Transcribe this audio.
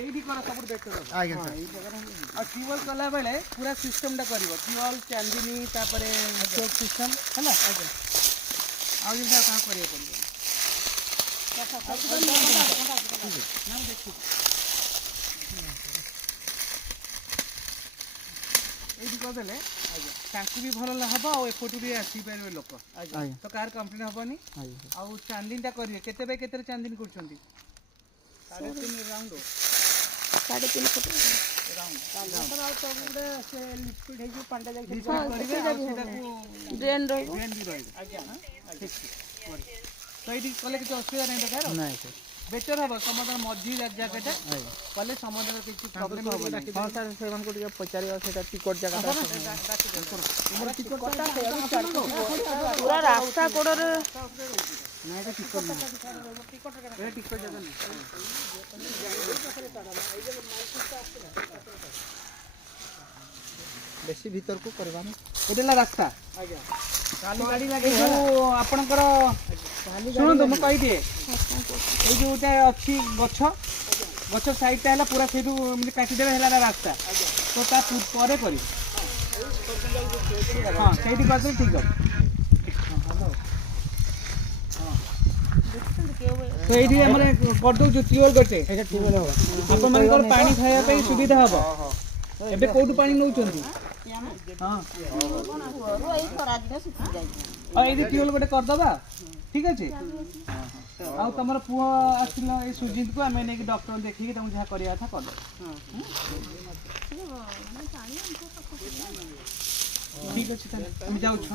AD करा सब better आज्ञा सर और ट्यूबवेल कला बेले पूरा सिस्टम टा करिवो ट्यूबवेल चांदनी तापरे चोक सिस्टम हैला आज्ञा आ जिनका का करियो पड़ियो नाम देखो एडी कर देले आज्ञा ताकू भी भल हबो आ एफोटू भी आसी परबे लोक आज्ञा तो कार कंप्लेन हबनी आ चांदनीटा करिवे केते बे केते चांदनी करछंती 3.5 राउंड 3.5 फुट लिक्विड है जो पांडा जाके करिवे आ सेटा को ड्रेन रही ड्रेन भी रही आज्ञा ठीक तो एडी कले कि असुविधा नहीं देखार नहीं सर बेटर हबो समुद्र मध्य जगहटा कले समुद्र किछि प्रॉब्लम हबो हां सर सेवन को पचारियो सेटा टिकट जगह पूरा रास्ता कोडर ना एटा टिकट एटा टिकट जगह नहीं बेसी भीतर को करबानी एटेला रास्ता आज्ञा काली गाड़ी लागे जो आपनकर सुनो तो म कहि दिए ए जोटा अछि गछ गछ साइड ता हला पूरा सेठू काटी देबे हला रास्ता तो ता परे करी हां सेठी कर दे ठीक है तो एठी हमरे कर दो जो ट्यूबवेल करते एटा ट्यूबवेल हो अपन मानकर पानी खाया पे सुविधा हबो एबे कोडू पानी नउचंती हां रोई खरा दिन सुखी जाई आ एदी ट्यूबवेल गोटे कर दबा ठीक अछि आ तमर पुआ आसिलो ए सुजित को हमें नेकी डॉक्टर देखि के तुम जहा करिया था कर दो ठीक अछि त हम जाउ छ